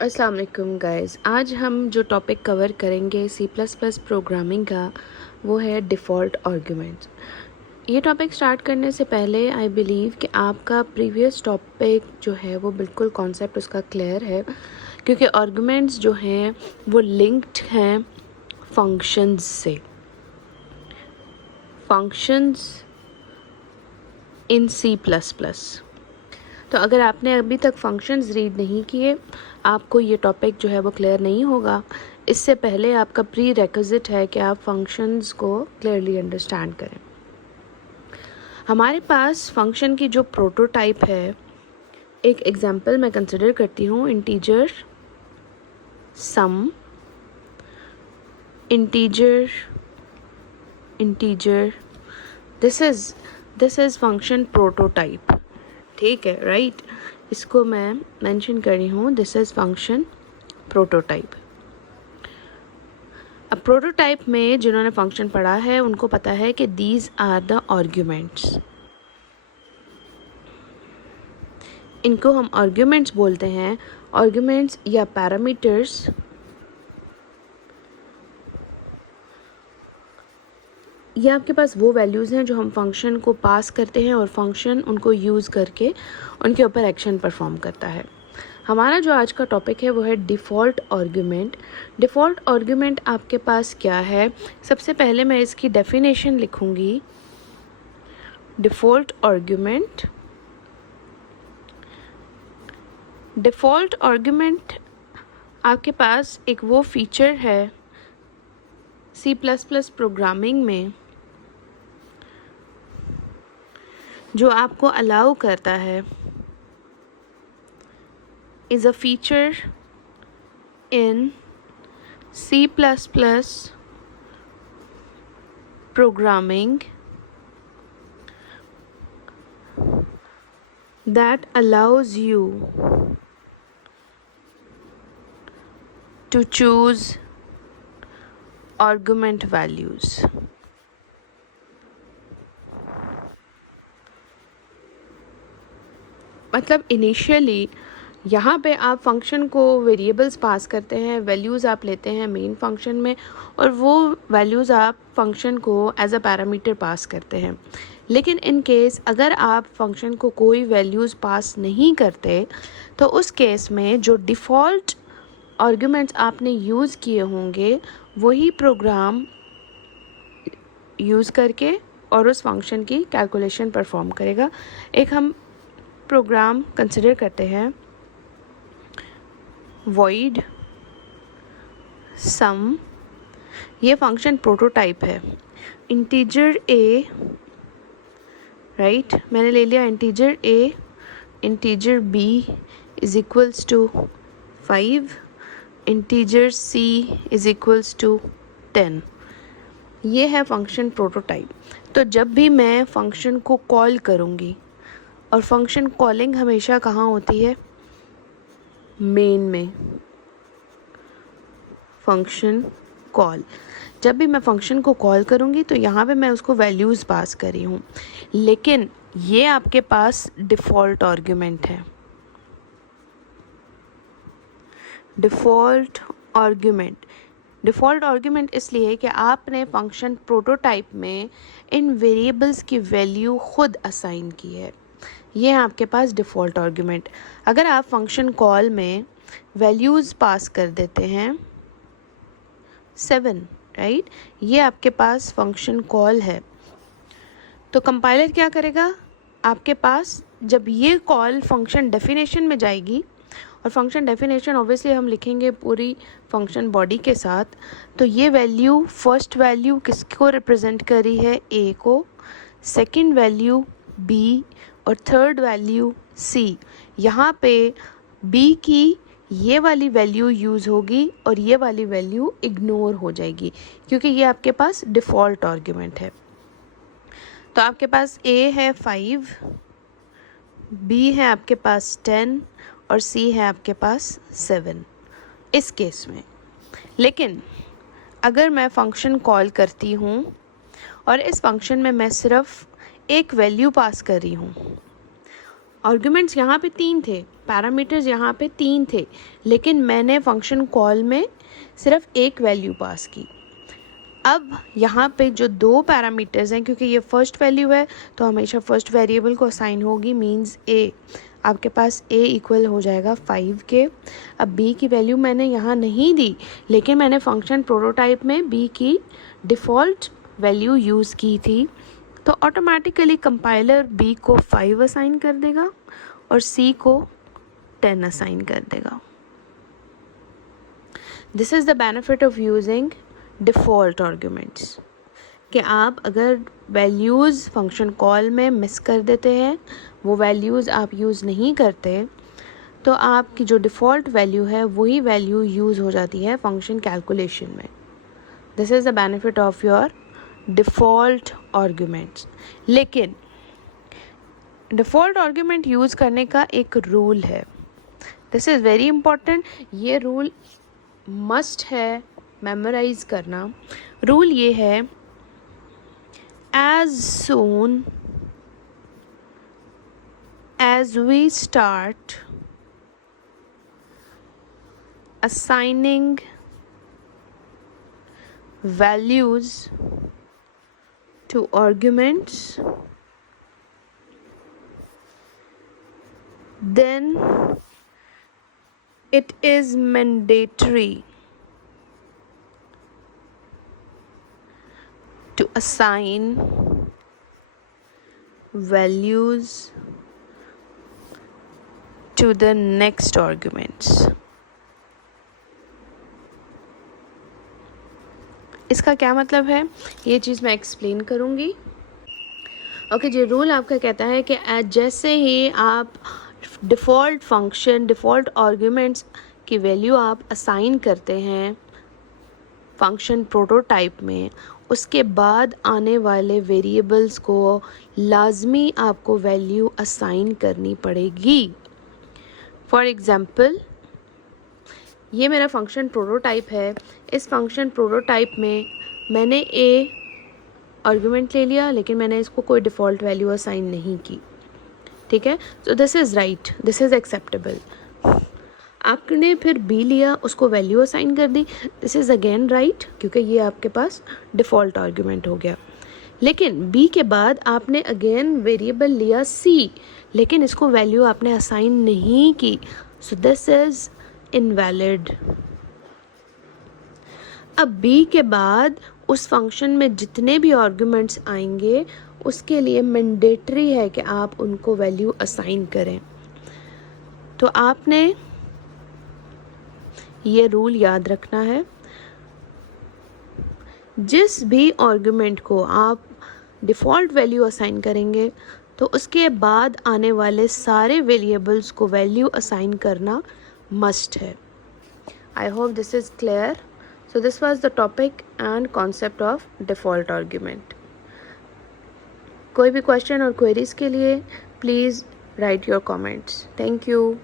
अस्सलाम वालेकुम गाइस। आज हम जो टॉपिक कवर करेंगे सी प्लस प्लस प्रोग्रामिंग का वो है डिफ़ॉल्ट आर्ग्यूमेंट्स। ये टॉपिक स्टार्ट करने से पहले आई बिलीव कि आपका प्रीवियस टॉपिक जो है वो बिल्कुल कॉन्सेप्ट उसका क्लियर है, क्योंकि आर्ग्यूमेंट्स जो हैं वो लिंक्ड हैं फंक्शंस से। Functions in C plus plus. तो अगर आपने अभी तक फंक्शंस रीड नहीं किए, आपको ये टॉपिक जो है वो क्लियर नहीं होगा। इससे पहले आपका प्री रेक्विजिट है कि आप फंक्शंस को क्लियरली अंडरस्टैंड करें। हमारे पास फंक्शन की जो प्रोटोटाइप है, एक एग्जांपल मैं कंसिडर करती हूँ, integer sum, integer integer this is function prototype. ठीक है, राइट। इसको मैं मेंशन कर रही हूँ, दिस इज़ फंक्शन प्रोटोटाइप। अब प्रोटोटाइप में जिन्होंने फंक्शन पढ़ा है उनको पता है कि दीज आर द आर्ग्यूमेंट्स। इनको हम आर्ग्यूमेंट्स बोलते हैं। आर्ग्यूमेंट्स या पैरामीटर्स ये आपके पास वो वैल्यूज़ हैं जो हम फंक्शन को पास करते हैं और फंक्शन उनको यूज़ करके उनके ऊपर एक्शन परफॉर्म करता है। हमारा जो आज का टॉपिक है वो है डिफ़ॉल्ट आर्ग्यूमेंट। डिफ़ॉल्ट आर्ग्यूमेंट आपके पास क्या है? सबसे पहले मैं इसकी डेफिनेशन लिखूँगी। डिफ़ॉल्ट आर्ग्यूमेंट आपके पास एक वो फीचर है सी प्लस प्लस प्रोग्रामिंग में जो आपको अलाउ करता है, is a feature in C++ programming that allows you to choose argument values. मतलब इनिशियली यहाँ पे आप फंक्शन को वेरिएबल्स पास करते हैं, वैल्यूज़ आप लेते हैं मेन फंक्शन में, और वो वैल्यूज़ आप फंक्शन को एज अ पैरामीटर पास करते हैं। लेकिन इन केस अगर आप फंक्शन को कोई वैल्यूज़ पास नहीं करते, तो उस केस में जो डिफ़ॉल्ट आर्ग्यूमेंट्स आपने यूज़ किए होंगे वही प्रोग्राम यूज़ करके और उस फंक्शन की कैलकुलेशन परफॉर्म करेगा। एक हम प्रोग्राम कंसिडर करते हैं, void sum। ये फंक्शन प्रोटोटाइप है। इंटीजर a, राइट, मैंने ले लिया integer a, integer b is equals to 5, integer c is equals to 10। ये है फंक्शन प्रोटोटाइप। तो जब भी मैं फंक्शन को कॉल करूँगी, और फंक्शन कॉलिंग हमेशा कहाँ होती है? मेन में। फंक्शन कॉल, जब भी मैं फंक्शन को कॉल करूँगी तो यहाँ पे मैं उसको वैल्यूज़ पास कर रही हूँ, लेकिन ये आपके पास डिफ़ॉल्ट आर्ग्यूमेंट है। डिफ़ॉल्ट आर्ग्यूमेंट इसलिए कि आपने फंक्शन प्रोटोटाइप में इन वेरिएबल्स की वैल्यू खुद असाइन की है। ये है आपके पास डिफ़ॉल्ट आर्ग्यूमेंट। अगर आप फंक्शन कॉल में वैल्यूज़ पास कर देते हैं 7, राइट, ये आपके पास फंक्शन कॉल है, तो कंपाइलर क्या करेगा? आपके पास जब ये कॉल फंक्शन डेफिनेशन में जाएगी, और फंक्शन डेफिनेशन ऑब्वियसली हम लिखेंगे पूरी फंक्शन बॉडी के साथ, तो ये वैल्यू, फर्स्ट वैल्यू किसको रिप्रेजेंट कर रही है? ए को, सेकंड वैल्यू बी, और थर्ड वैल्यू सी। यहाँ पे बी की ये वाली वैल्यू यूज़ होगी और ये वाली वैल्यू इग्नोर हो जाएगी, क्योंकि ये आपके पास डिफ़ॉल्ट आर्ग्यूमेंट है। तो आपके पास ए है 5, बी है आपके पास 10 और सी है आपके पास 7 इस केस में। लेकिन अगर मैं फंक्शन कॉल करती हूँ और इस फंक्शन में मैं सिर्फ एक वैल्यू पास कर रही हूँ, आर्ग्यूमेंट्स यहाँ पे 3 थे, पैरामीटर्स यहाँ पे 3 थे, लेकिन मैंने फंक्शन कॉल में सिर्फ एक वैल्यू पास की। अब यहाँ पे जो 2 पैरामीटर्स हैं, क्योंकि ये फर्स्ट वैल्यू है तो हमेशा फर्स्ट वेरिएबल को असाइन होगी, मींस a। आपके पास a इक्वल हो जाएगा 5 के। अब b की वैल्यू मैंने यहाँ नहीं दी, लेकिन मैंने फंक्शन प्रोटोटाइप में b की डिफ़ॉल्ट वैल्यू यूज़ की थी, तो ऑटोमेटिकली कंपाइलर b को 5 असाइन कर देगा और c को 10 असाइन कर देगा। This is the benefit of using default arguments, कि आप अगर वैल्यूज़ फंक्शन कॉल में मिस कर देते हैं, वो वैल्यूज़ आप यूज़ नहीं करते, तो आपकी जो डिफ़ॉल्ट वैल्यू है वही वैल्यू यूज़ हो जाती है फंक्शन कैलकुलेशन में। This is the benefit of your default arguments. लेकिन डिफ़ॉल्ट आर्ग्यूमेंट यूज़ करने का एक रूल है, दिस इज़ वेरी इम्पॉर्टेंट। ये रूल मस्ट है मेमोराइज करना। रूल ये है, as soon as we start assigning values to arguments, then it is mandatory to assign values to the next arguments. इसका क्या मतलब है, ये चीज़ मैं एक्सप्लेन करूँगी। ओके जी, रूल आपका कहता है कि जैसे ही आप डिफ़ॉल्ट फंक्शन, डिफ़ॉल्ट आर्ग्यूमेंट्स की वैल्यू आप असाइन करते हैं फंक्शन प्रोटोटाइप में, उसके बाद आने वाले वेरिएबल्स को लाजमी आपको वैल्यू असाइन करनी पड़ेगी। फॉर एग्ज़ाम्पल, ये मेरा फंक्शन प्रोटोटाइप है। इस फंक्शन प्रोटोटाइप में मैंने a आर्गुमेंट ले लिया, लेकिन मैंने इसको कोई डिफ़ॉल्ट वैल्यू असाइन नहीं की। ठीक है, so this is right, this is acceptable. आपने फिर b लिया, उसको वैल्यू असाइन कर दी, दिस इज़ अगेन राइट, क्योंकि ये आपके पास डिफ़ॉल्ट आर्गुमेंट हो गया। लेकिन b के बाद आपने अगेन वेरिएबल लिया c, लेकिन इसको वैल्यू आपने असाइन नहीं की, सो दिस इज़ इनवैलिड। अब b के बाद उस फंक्शन में जितने भी आर्गुमेंट्स आएंगे उसके लिए मैंडेटरी है कि आप उनको वैल्यू असाइन करें। तो आपने ये रूल याद रखना है, जिस भी आर्गुमेंट को आप डिफ़ॉल्ट वैल्यू असाइन करेंगे तो उसके बाद आने वाले सारे वेरिएबल्स को वैल्यू असाइन करना मस्ट है। I hope this is clear. So this was the topic and concept of default argument. कोई भी क्वेश्चन और क्वेरीज के लिए please write your comments. Thank you.